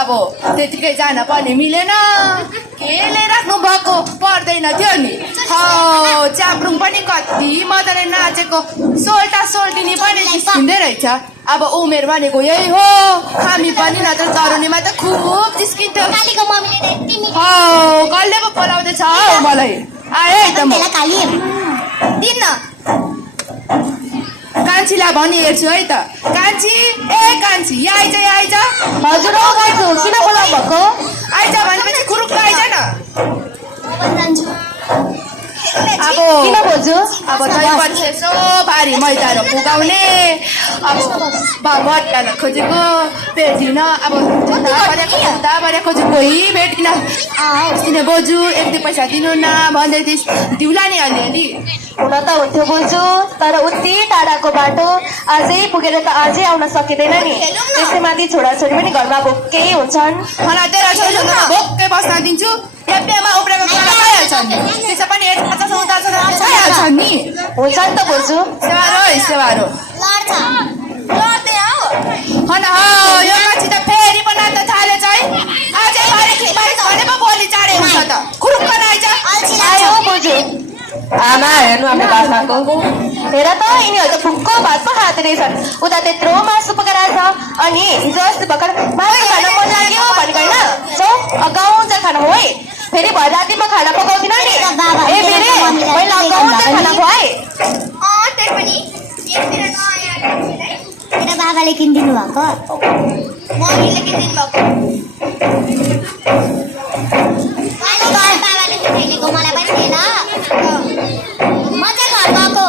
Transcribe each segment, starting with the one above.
अब त्यतिकै जान पनि मिलेन केले राख्नु भएको पर्दैन थियो नि च्याब्रुङ पनि कति मजाले नाचेको सोल्टा सोल्टिनी पनि जिस्किँदै रहेछ अब उमेर भनेको यही हो हामी पनि नत्र तरुनीमा त खुब जिस्किन्थ्यो कसले पो बोलाउँदैछ मलाई आए त म दिन्न कान्छीलाई भनी हेर्छु है त कान्छी कान्छी यहाँ आइज हजुर हो गाइजु किन बोलाउनु भएको आइज भनेपछि खुरुक्क आइज न अब किन बोजू अब तैपछि यसो भारी मैदाहरू पुगाउने अब भट्टान खोजेको भेटिन अब खोजेको कोही भेटिन अस्ति बोजू एक दुई पैसा दिनु न भन्दै दिउला नि अलिअलि हुन त हुन्थ्यो बोजू तर उति टाढाको बाटो आजै पुगेर त आजै आउन सकिँदैन नि त्यसै माथि छोराछोरी पनि घरमा भोकै हुन्छन् मलाई तेरा छोरीसँग भोकै बस्न दिन्छु पेमा उब्रेको खाना खाइहाल्छन् त्यसै पनि खाइहाल्छन् नि हुन्छ नि त बोजू सेवारो यो मान्छे त फेरि पो नाच्न थालेछ है अझै भनेको भोलि चाँडै हुन्छ त खुरुक्क आइज आयो बोजू आमा हेर्नु आफ्नो बाबाको हेर त यिनीहरू त फुक्को भात पो खाँदै रहेछन् उता त्यत्रो मासु पकाएर छ अनि हिजो अस्ति भर्खर मासु खान मन लाग्यो भनेको होइन जाउँ गाउँछ खाना हो है फेरि भर रातिमा खाना पकाउँदिन नि फेरि पहिला गाउँछ खाना खुवाए तेरो बाबाले किनिदिनु भएको मम्मीले किनिदिनु भएको बाबाले किनिदिएको मलाई पनि थिएन म चाहिँ घर गएको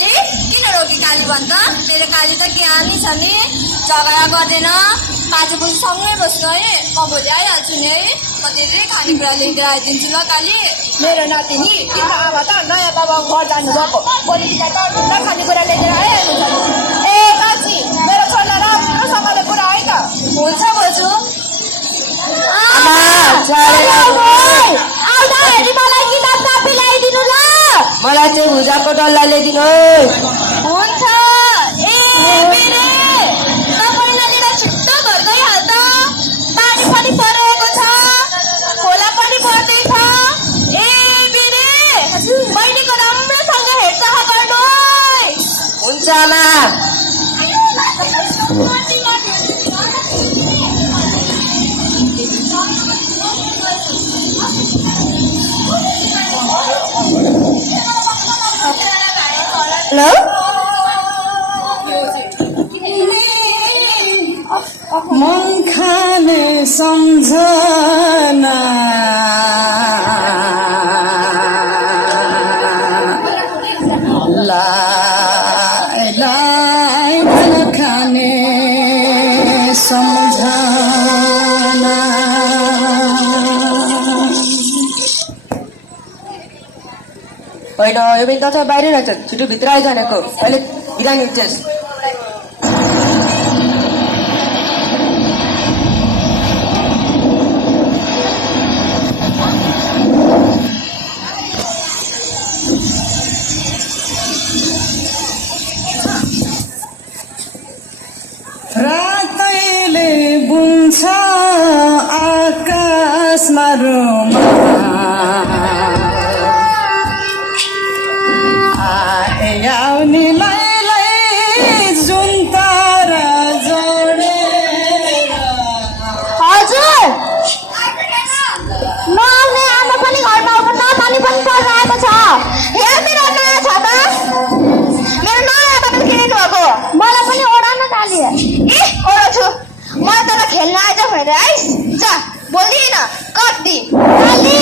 काली किन रोकी काली भन्छ मेरो काली त ज्ञानी छ नि झगडा गर्दैन बाजे बोजूसँगै बस्नु है म भोलि आइहाल्छु नि है म धेरै खानेकुरा लिएर आइदिन्छु ल काली मेरो नातिनी तिम्रो आमा त नयाँ बाबाको घर जानुभएको भोलिदेखि त खानेकुरा लिएर आइहाल्नु छ ए कान्छी मेरो छोरा राम्रोसँगले पुरा है त हुन्छ बोजू आउँदाखेरि मलाई किताब कापी ल्याइदिनु ल मलाई चाहिँ भुजाको डल्ला ल्याइदिनु हुन्छ ए बिरे तपाईँलाई लिएर छिट्टो घर गइहाल त पानी पनि परिरहेको छ खोला पनि पर्दैछ ए बिरे बहिनीको राम्रोसँग हेरचाह गर्नु हुन्छ आमा हेलो मन खाने सम्झना लाई मन खाने सम्झना होइन यो पनि त बाहिरै रहेछ छिटो भित्र आइजानेको अहिले बिरामी हुन्छस् रातैले बुन्छ आकाशमा रुमा आउनेलाई जुन तारा जोडेर हजुर नआउने आमा पनि घरमा आउनु न पानी पनि पर्न आएको छ यहाँ मेरो नयाँ छ त मेरो नयाँ बटल किनिनु भएको मलाई पनि ओढाउन थाल्यो ए ओढाउँछु मलाई तल खेल्न आइज भनेर आइस जा बोल्दिन कति काली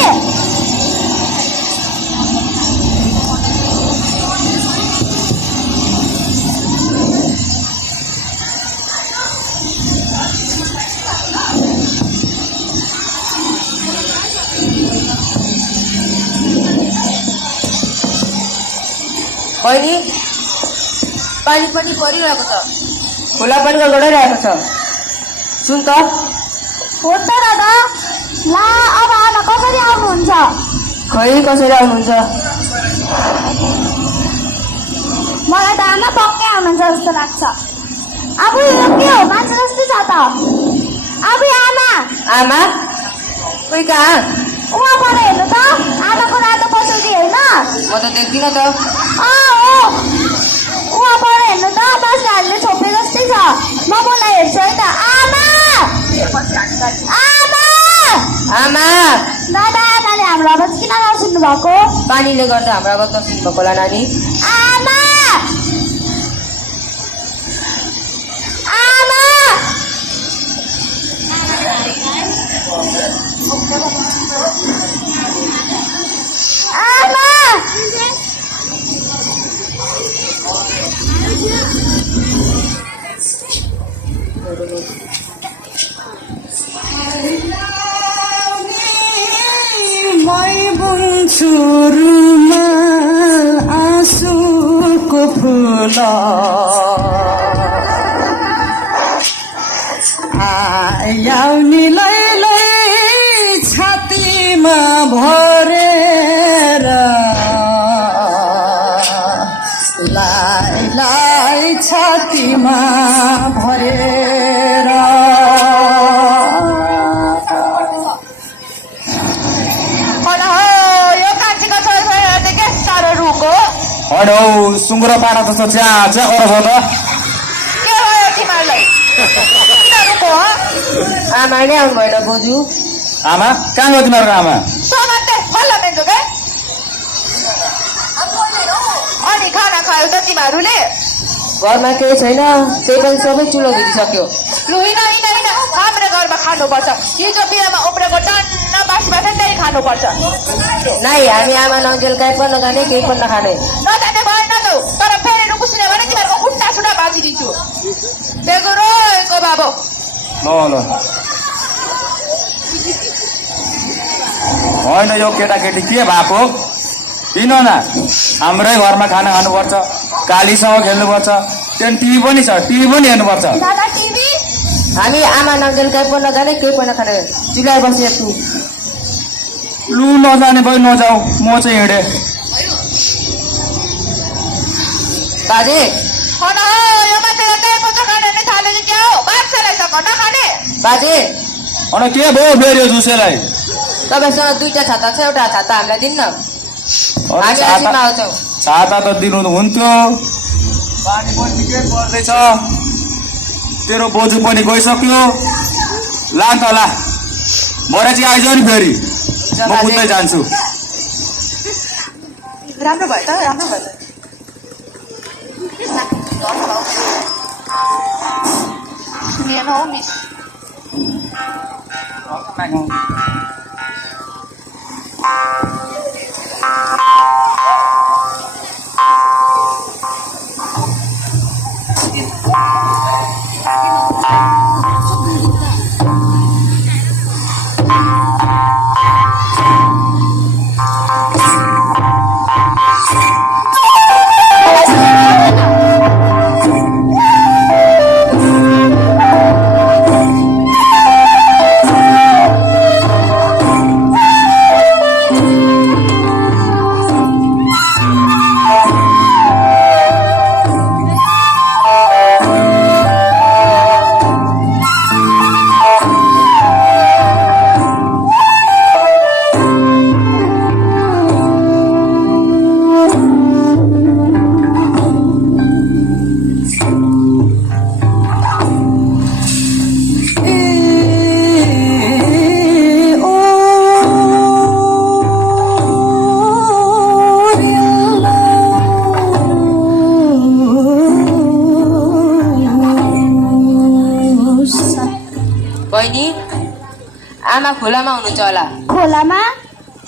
बहिनी पानी पनि परिरहेको छ खोला पनि गडाइरहेको छ सुन त हो त दादा ला अब आमा कसरी आउनुहुन्छ खै कसरी आउनुहुन्छ मलाई त आमा पक्कै आउनुहुन्छ जस्तो लाग्छ अब यो के हो मान्छे जस्तै छ त अब आमा आमा कोही कहाँ उहाँ पर हेर्नु त आमाको रातो पसौली होइन म त देख्दिनँ त उहाँ पर हेर्नु त बास्नाहरूले छोपे जस्तै छ म मलाई हेर्छु है त आमा आमा आमा दादा आमाले हाम्रो आवाज किन नसुन्नु भएको पानीले गर्दा हाम्रो आवाज नसुन्नु भएको होला नानी आमा आमा आमा मै बुन्छु रुमाल आँसुको फुल आउनेलाई छातीमा भरेर लाई छातीमा भरेर हौ सुँगुरो पारा जस्तो च्या च्या गरेको त के भयो तिमीहरूलाई किन रुको हो आमा नै आउनु भएन बोजू आमा कहाँ गयो तिमीहरू आमा समाते बल्ल दिन्छु के अनि खाना खायो त तिमीहरूले घरमा केही छैन त्यही पनि सबै चुलो भिडिसक्यो लु हिँड हिँड हिँड हाम्रो घरमा खानुपर्छ हिजो बिहामा उब्रेको टन्न बासीबाट त्यही खानुपर्छ नाइ हामी आमा नन्जेल काहीँ पनि नजाने केही पनि नखाने नजाने भएन त तर फेरि ल होइन यो केटाकेटी के भएको किन न हाम्रै घरमा खाना खानुपर्छ कालीसँग खेल्नुपर्छ त्यहाँदेखि टिभी पनि छ टिभी पनि हेर्नुपर्छ दादा टिभी हामी आमा नजाने कहीँ पनि नजाने केही पनि खाने चिलाइ बसिरहेको छु लु नजाने भयो नजाऊ म चाहिँ हिँडेँ बाजे हो न हो यो मान्छेले त्यही पो खाने नै थाले कि क्या हो बाक्सलाई सक नखाने बाजे अनि के भयो फेरि यो जुसेलाई तपाईँसँग 2टा छाता छ एउटा छाता हामीलाई दिन्न अरे हामी छाता आशीमा आउँछौँ छाता त दिनु हुन्थ्यो पानी पनि निकै पर्दैछ तेरो बोजू पनि गइसक्यो ला त ला भरे चाहिँ आइज नि फेरि म कुद्दै जान्छु राम्रो भयो त राम्रो भयो त सुनेन हौ मिस बहिनी आमा खोलामा हुनुहुन्छ होला खोलामा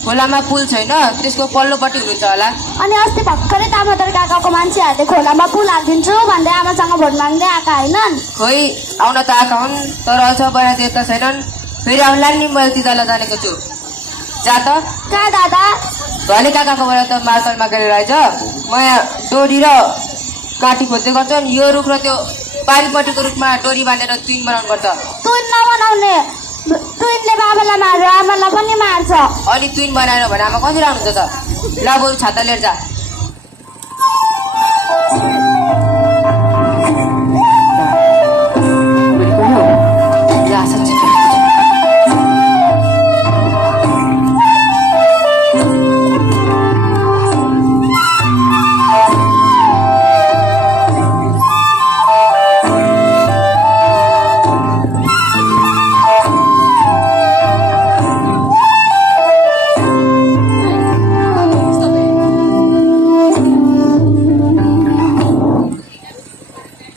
खोलामा पुल छैन त्यसको पल्लोपट्टि हुनुहुन्छ होला अनि अस्ति भर्खरै दामोदर काकाको मान्छेहरूले खोलामा पुल हालिदिन्छु भन्दै आमासँग भोट माग्दै आएका होइनन् खोइ आउन त आएका हुन् तर अझ बनाइदिए त छैनन् फेरि आउनलाई नि मैले तिनीहरूलाई जानेको छु जा त कहाँ दादा धनी काकाकोबाट त मार्तल मागेर आएछ म यहाँ डोरी र काटी खोज्दै गर्छु अनि यो रुख र त्यो पारिपट्टिको रुखमा डोरी बाँधेर तुइन बनाउनुपर्छ तुन नबनाउने तुनले बाबालाई मार्छ आमालाई पनि मार्छ अनि तुइन बनाएर भने आमा कसरी आउनुहुन्छ त ल बरु छाता लिएर जा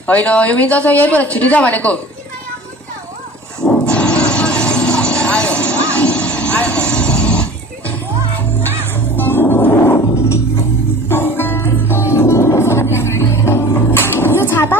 होइन यो पनि त यही पर छिटो जा भनेको यो छाता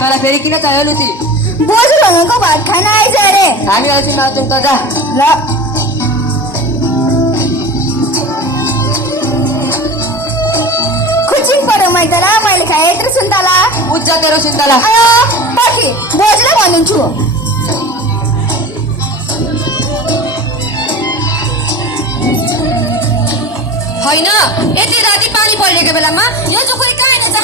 तँलाई फेरि किन चाहियो लुची बोजू ढङ्गको भात खान आइज अरे हामी अल्छी नआउँछौँ त जा ल खुचिङ पऱ्यो मैतला मैले खाएँ यत्रो सुन्तला उज्ज तेरो सुन्तला पर्खी बोजूलाई भनिदिन्छु होइन यति राति पानी परिरहेको बेलामा यो चोखरी कहाँ हिँड्छ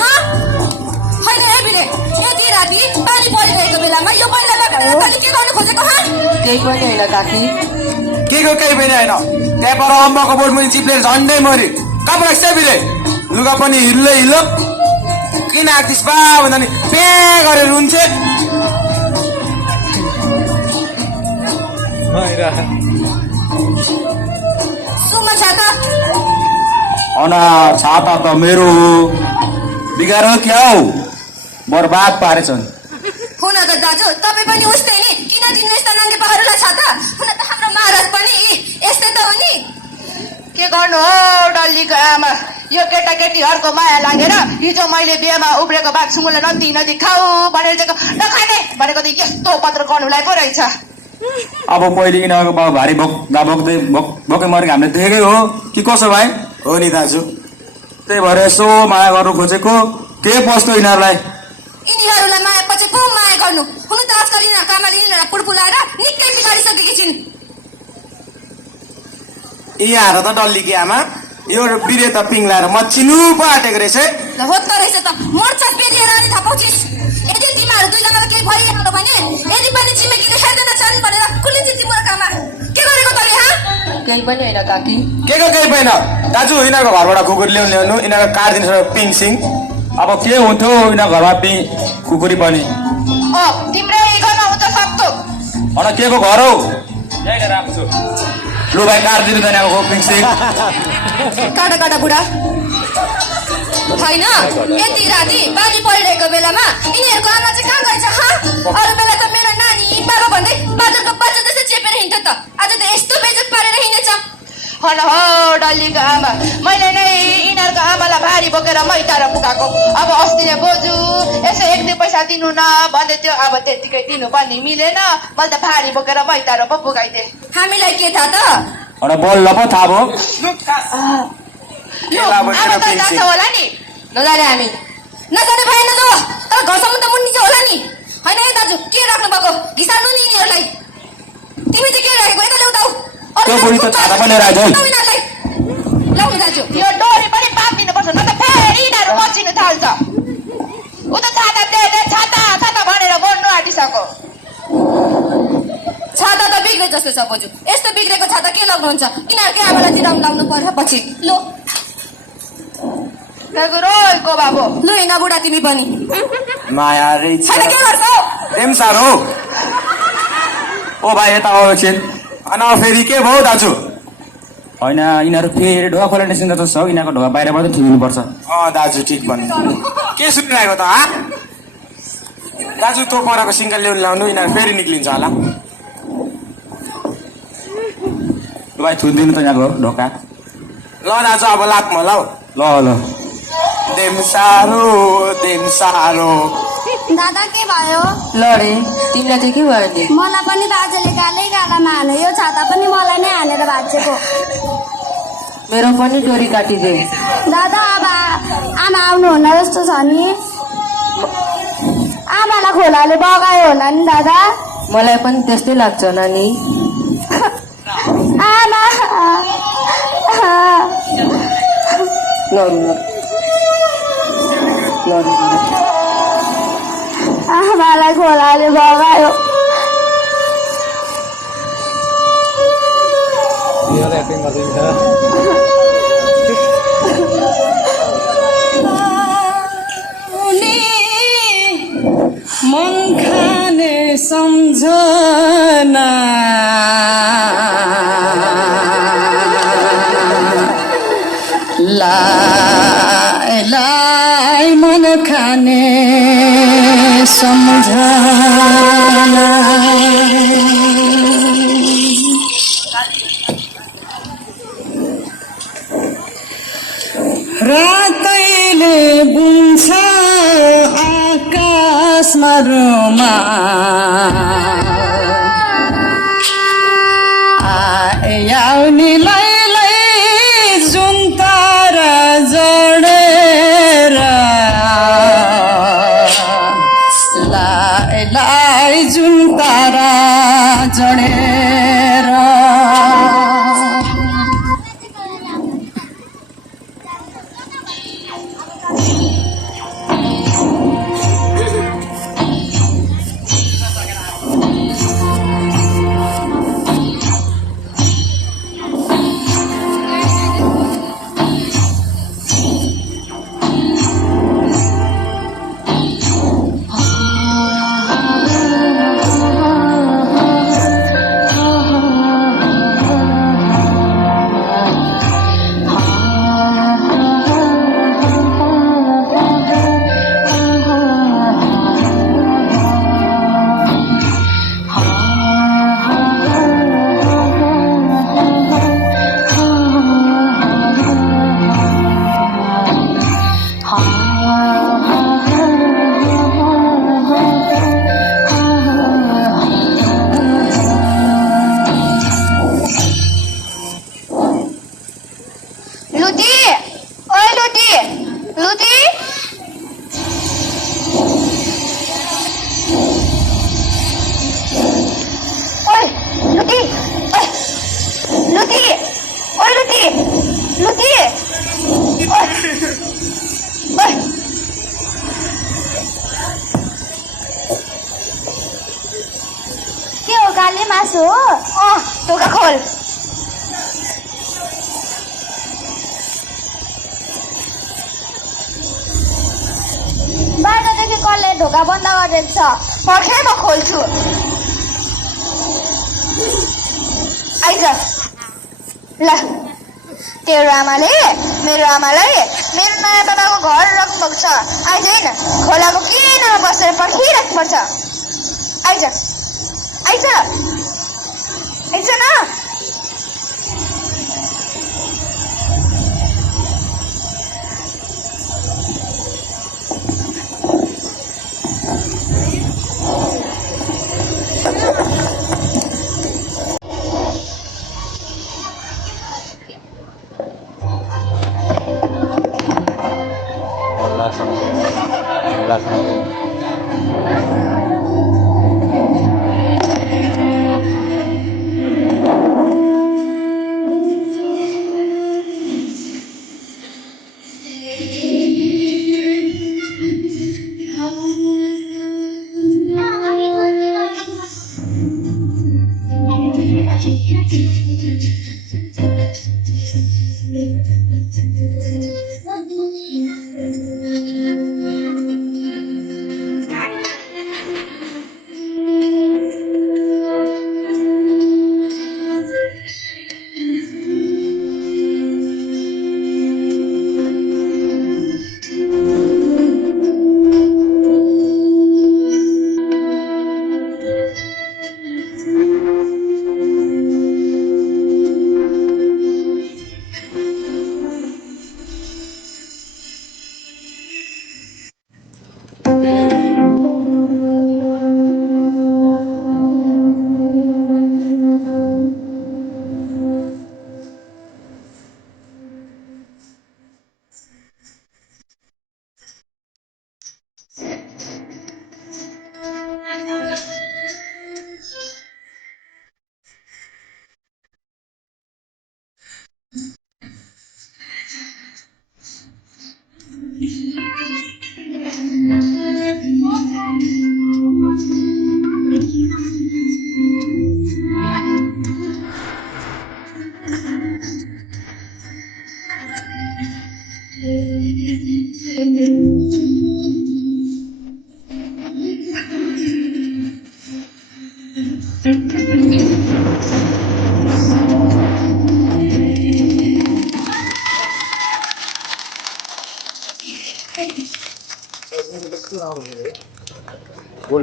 होइन हे बिरे यति राति पानी परिरहेको बेलामा यो पहिला तैँले के गर्नु खोजेको केही पनि होइन काकी के को केही पनि होइन त्यहाँ पर अम्बाको बोट मुनि चिप्लेर झन्डै मरि कहाँ राख्छ बिरे लुगा पनि हिल्लो हिल्लो किन आँटिस पा भन्दा नि प्या गरेर रुन्थे सो छाता अना छाता त मेरो बिगार क्या हौ बर्बाद पारेछन् हुन त दाजु तपाईँ पनि उस्तै नि किन दिनु यस्ता नाङ्गे पहाडलाई छाता हुन त हाम्रो महाराज पनि यस्तै त हो नि के गर्नु हो डल्लीको आमा यो केटाकेटीहरूको माया लागेर हिजो मैले बिहेमा उब्रेको भात सुँगुरलाई नदी नदी खाऊ भनेर दिएको नखाने भनेको त यस्तो पत्र गर्नुलाई पो रहेछ अब पहिले यिनीहरूको बाउ भारी बोक्दै बोकै मरेको हामीले देखेकै हो कि कसो भाइ हो नि दाजु त्यही भएर यसो माया गर्नु खोजेको के पस्तो यिनीहरूलाई यिनीहरूलाई माया पछि पो माया गर्नु हुन त आजकल यिनीहरूको आमाले यिनीहरूलाई पुडपुलाएर निकै बिगारिसकेकी छिन् यहाँ त डल्लीकी आमा यो बिरे त पिङ्लाएर मचिनु पो आँटेको रहेछ है। ल होत्त रहेछ त मोर्चा पेरिएर अनि थापाउँछिस् यदि तिमीहरू दुईजनालाई केही भइहाल्यो भने यदि पनि छिमेकीले हेर्दैनछन् भनेर कुनै चाहिँ तिम्रो काममा के गरेको तले हा केही पनि होइन काकी के को केही भएन दाजु यिनीहरूको घरबाट कुकुर ल्याउनु यिनीहरूको काट्दिनु पिङ सिङ अब के हुन्थ्यो यिनीहरूको घरमा कुकुरी पनि तिम्रै घरमा हुन्छ सक्तो अन के को घर हौ यहीँ राख्छु छु लु भाइ काटिदिनु त यिनीहरूको पिङसिङ काटा काटा बुढा होइन यति राति बाजी परिरहेको बेलामा यिनीहरूको आमा चाहिँ कहाँ गएछ हा अरू बेला त मेरो नानी बाबा भन्दै बाजारको बच्चा जस्तै चेपेर हिँड्थ्यो त आज त यस्तो बेइज्जत पारेर हिँडेछ हन हो डल्लीको आमा मैले नै यिनीहरूको आमालाई भारी बोकेर मैतार पुगाएको अब अस्ति नै बोजू यसो एक दुई पैसा दिनु न भन्दै थियो अब त्यतिकै दिनु पनि मिलेन मैले त भारी बोकेर मैतार पो पुगाइदिएँ हामीलाई के थाहा त अन बल्ल पो थाहा भयो अब त जान्छ होला नि नजाने हामी नजाने भएन त तर घरसम्म त मुन्नी चाहिँ होला नि होइन है दाजु के राख्नु भएको घिसार्नु नि यिनीहरूलाई तिमी चाहिँ के राखेको यता ल्याउ त्यो बुढी त छाता पनि लिएर आइज है। ल्याउनु दाजु यो डोरी पनि बाँधिनुपर्छ न त फेरि यिनीहरू मचिनु थाल्छ ऊ त छाता दे छाता छाता भनेर बोल्नु आँटिसक्यो छाता त बिग्रे जस्तो छ बोजू यस्तो बिग्रेको छाता के लाग्नुहुन्छ यिनीहरूकै आमालाई दिराउनु लाउनु पर्छ पछि लो रोएको बाबु लु हिँड बुढा तिमी पनि माया रहेछ छैन के गर्छौ एम साह्रो ओ भाइ यता आऊ एकछिन अनि फेरि के भयो दाजु होइन यिनीहरू फेरि ढोका खोला निस्किँदा त छ यिनीहरूको ढोका बाहिरबाट ठिकिनुपर्छ दाजु ठिक भन्नु के सुनिरहेको त हा दाजु तँ पराको सिङ्गल ल्याउनु यिनीहरू फेरि निक्लिन्छ होला लु भाइ थुनिदिनु त यहाँको ढोका ल दाजु अब लाग्म ल ल ल देम सारो दादा के भयो लडे तिमीलाई चाहिँ के भयो नि मलाई पनि बाजेले गालै गालामा हान्यो यो छाता पनि मलाई नै हानेर भाँचेको मेरो पनि डोरी काटिदे दादा अब आमा आउनुहुन्न जस्तो छ नि आमालाई खोलाले बगायो होला नि दादा मलाई पनि त्यस्तै लाग्छ नानी आमा लडु आमालाई खोलाले बगायो मन खाने सम्झना लाई मन खाने सम्झना रातैले बुन्छ आकाशमा रुमा आउने लैलै जुन तारा जडेर लाई जुन तारा जडेर ढोकाले मासु हो ढोका खोल बाहिरदेखि कसले ढोका बन्द गरेको छ पर्खे म खोल्छु आइज ल तेरो आमाले मेरो आमालाई मेरो नयाँ बाबाको घर राख्नुभएको छ आइज होइन खोलाको किनारमा बसेर पर्खिराख्नु पर्छ आइज आइज आइज न